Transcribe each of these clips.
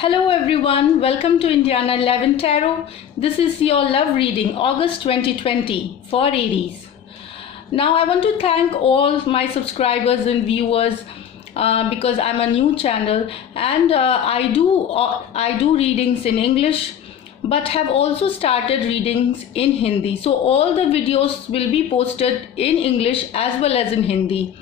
Hello everyone, welcome to Indiana 11 Tarot. This is your love reading, August 2020 for Aries. Now I want to thank all my subscribers and viewers because I'm a new channel and I do readings in English but have also started readings in Hindi. So all the videos will be posted in English as well as in Hindi.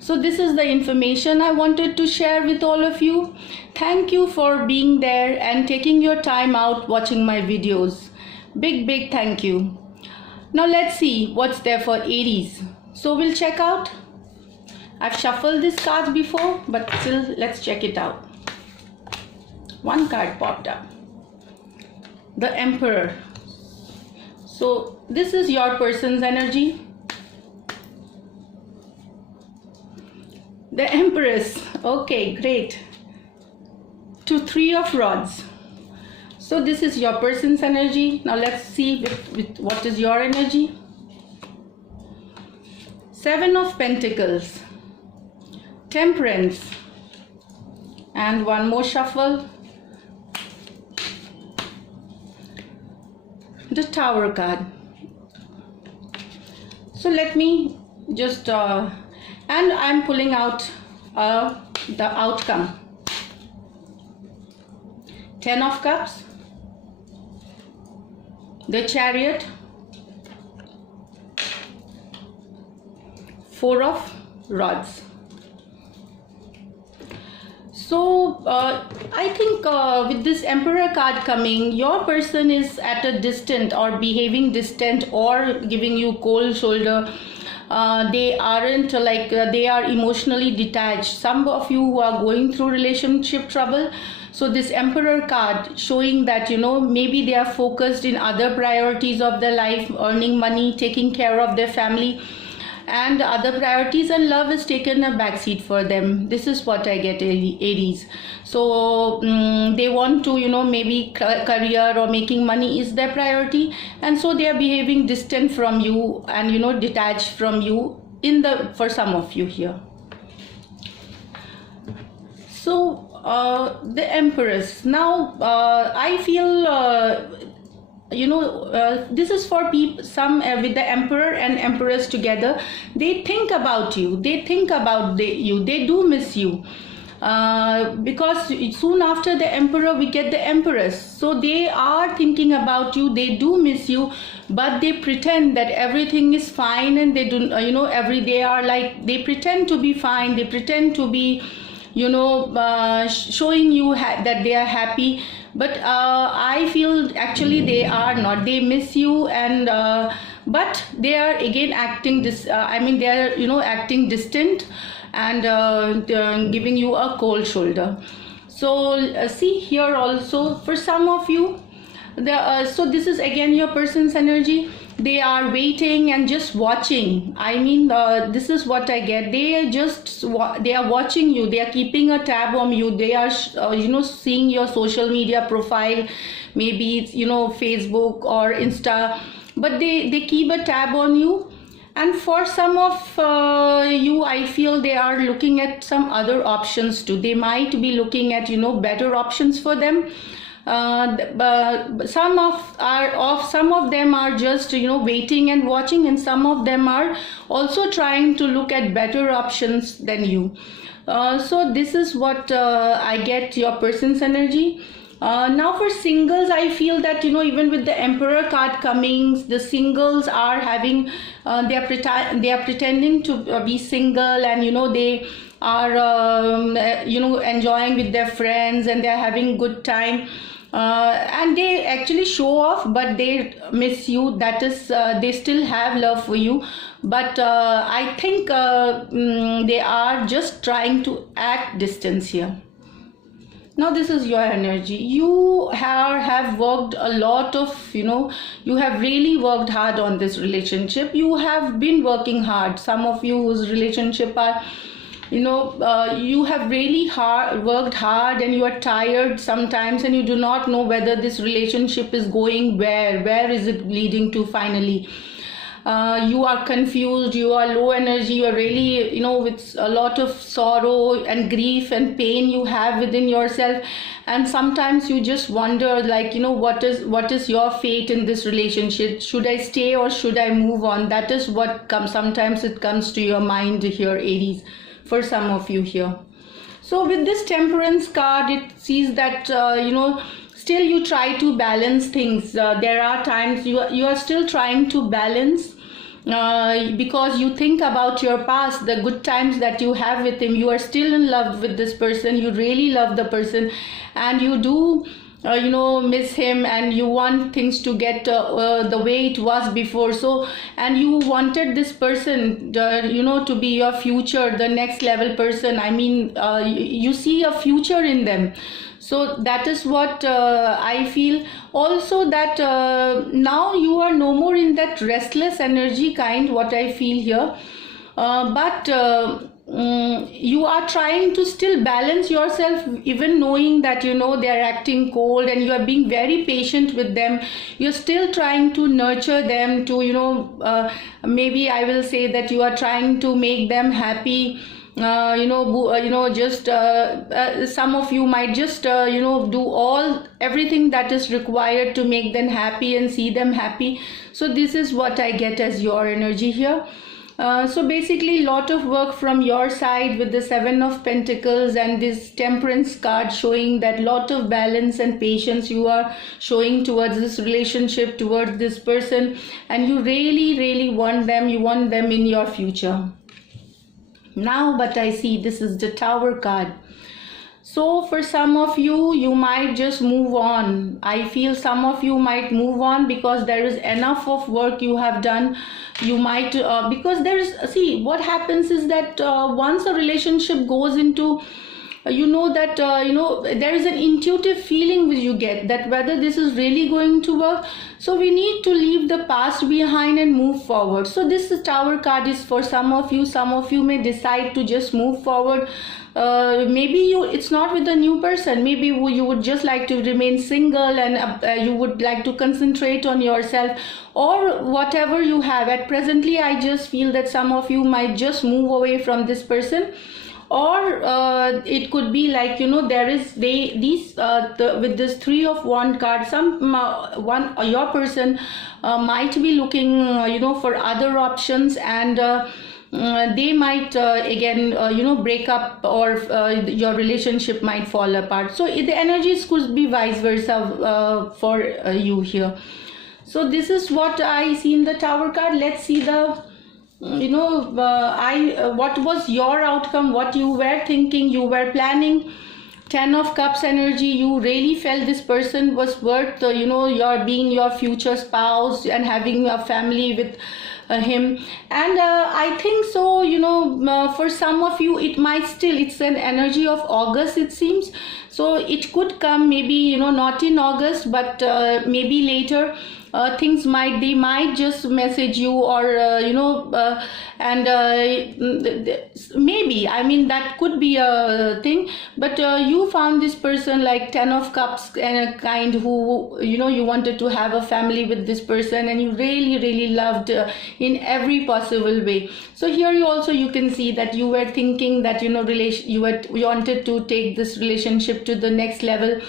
So this is the information I wanted to share with all of you. Thank you for being there and taking your time out watching my videos. Big thank you. Now let's see what's there for Aries. So we'll check out. I've shuffled this card before, but still let's check it out. One card popped up. The Emperor. So this is your person's energy. The Empress. Okay, great. To Three of Rods. So this is your person's energy. Now let's see with what is your energy. Seven of Pentacles. Temperance. And one more shuffle. The Tower card. So let me just and I'm pulling out the outcome. Ten of Cups, the Chariot, Four of Rods. So I think with this Emperor card coming, your person is at a distant or behaving distant or giving you cold shoulder. They aren't like they are emotionally detached. Some of you who are going through relationship trouble, so this Emperor card showing that maybe they are focused in other priorities of their life, earning money, taking care of their family and other priorities, and love has taken a backseat for them. This is what I get, Aries. So they want to maybe career or making money is their priority, and so they are behaving distant from you and detached from you for some of you here. So the Empress. Now I feel this is for people, some with the Emperor and Empress together. They think about you, they think about you, they do miss you, because soon after the Emperor we get the Empress. So they are thinking about you, they do miss you, but they pretend that everything is fine, and they do they are like, they pretend to be fine, they pretend to be showing you that they are happy, but I feel actually they are not. They miss you, and but they are again acting they are acting distant and giving you a cold shoulder. So see here also for some of you, so this is again your person's energy. They are waiting and just watching. This is what I get. They are watching you, they are keeping a tab on you, they are seeing your social media profile, maybe it's Facebook or Insta, but they keep a tab on you. And for some of you, I feel they are looking at some other options too. They might be looking at better options for them. But some of them are just waiting and watching, and some of them are also trying to look at better options than you. So this is what I get your person's energy. Now for singles, I feel that even with the Emperor card coming, the singles are having they are pretending to be single, and they are enjoying with their friends, and they are having good time. And they actually show off, but they miss you. That is, they still have love for you, but I think they are just trying to act distance here. Now this is your energy. You have worked a lot of, you have really worked hard on this relationship. You have been working hard. Some of you whose relationship are you have really worked hard, and you are tired sometimes, and you do not know whether this relationship is going where is it leading to finally. you are confused, you are low energy, you are really, with a lot of sorrow and grief and pain you have within yourself. And sometimes you just wonder, like, what is your fate in this relationship? Should I stay or should I move on? That is what comes. Sometimes it comes to your mind here, Aries, for some of you here. So with this Temperance card, it sees that still you try to balance things. There are times you are still trying to balance, because you think about your past, the good times that you have with him. You are still in love with this person, you really love the person, and you do miss him, and you want things to get the way it was before. So, and you wanted this person to be your future, the next level person. I mean, you see a future in them. So that is what I feel. Also that now you are no more in that restless energy kind, what I feel here. But you are trying to still balance yourself, even knowing that they are acting cold, and you are being very patient with them. You're still trying to nurture them to maybe I will say that you are trying to make them happy. Just some of you might just do everything that is required to make them happy and see them happy. So this is what I get as your energy here. So basically, lot of work from your side with the Seven of Pentacles and this Temperance card, showing that lot of balance and patience you are showing towards this relationship, towards this person, and you really, really want them. You want them in your future. Now, but I see this is the Tower card. So for some of you, you might just move on. I feel some of you might move on because there is enough of work you have done. You might, because there is, see, what happens is that once a relationship goes into, there is an intuitive feeling which you get that whether this is really going to work. So we need to leave the past behind and move forward. So this Tower card is for some of you. Some of you may decide to just move forward. Maybe it's not with a new person. Maybe you would just like to remain single, and you would like to concentrate on yourself, or whatever you have. At presently, I just feel that some of you might just move away from this person. Or it could be like there is with this Three of Wands card, your person might be looking for other options, and they might again break up, or your relationship might fall apart. So the energies could be vice versa for you here. So this is what I see in the Tower card. Let's see the what was your outcome, what you were thinking, you were planning. Ten of Cups energy, you really felt this person was worth your being your future spouse and having a family with him. And I think so for some of you it might still, it's an energy of August, it seems. So it could come maybe not in August, but maybe later. They might just message you, or maybe, I mean, that could be a thing. But you found this person like Ten of Cups and a kind who you wanted to have a family with this person, and you really, really loved in every possible way. So here you can see that you were thinking that you wanted to take this relationship to the next level,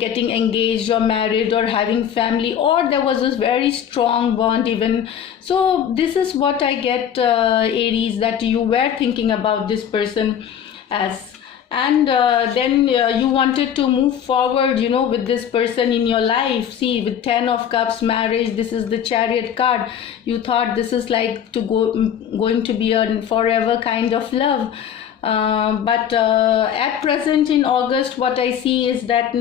getting engaged or married or having family, or there was this very strong bond even. So this is what I get, Aries, that you were thinking about this person as, and then you wanted to move forward with this person in your life. See, with Ten of Cups, marriage, this is the Chariot card. You thought this is like going to be a forever kind of love. But at present in August, what I see is that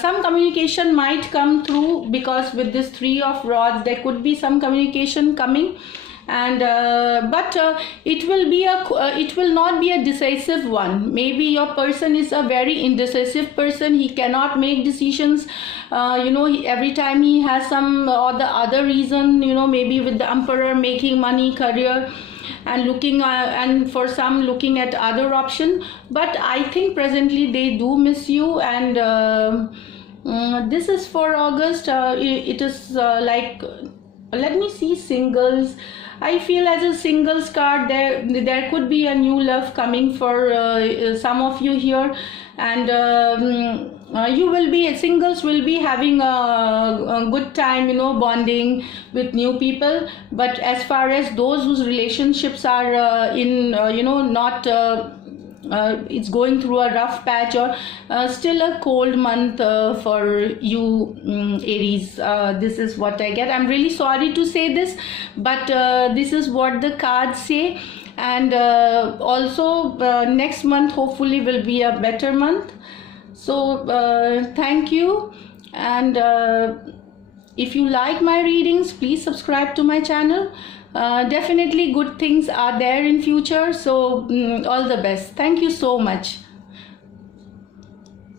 some communication might come through, because with this Three of Rods there could be some communication coming, and but it will not be a decisive one. Maybe your person is a very indecisive person. He cannot make decisions. Every time he has some or the other reason, maybe with the Emperor, making money, career, and and for some looking at other option. But I think presently they do miss you, and this is for August. It is like let me see singles. I feel as a singles card, there could be a new love coming for some of you here, and you will be, singles will be having a good time, you know, bonding with new people. But as far as those whose relationships are you know, not it's going through a rough patch, or still a cold month for you, Aries. This is what I get. I'm really sorry to say this, but this is what the cards say. And also next month hopefully will be a better month. So thank you. And if you like my readings, please subscribe to my channel. Definitely good things are there in future. So all the best. Thank you so much.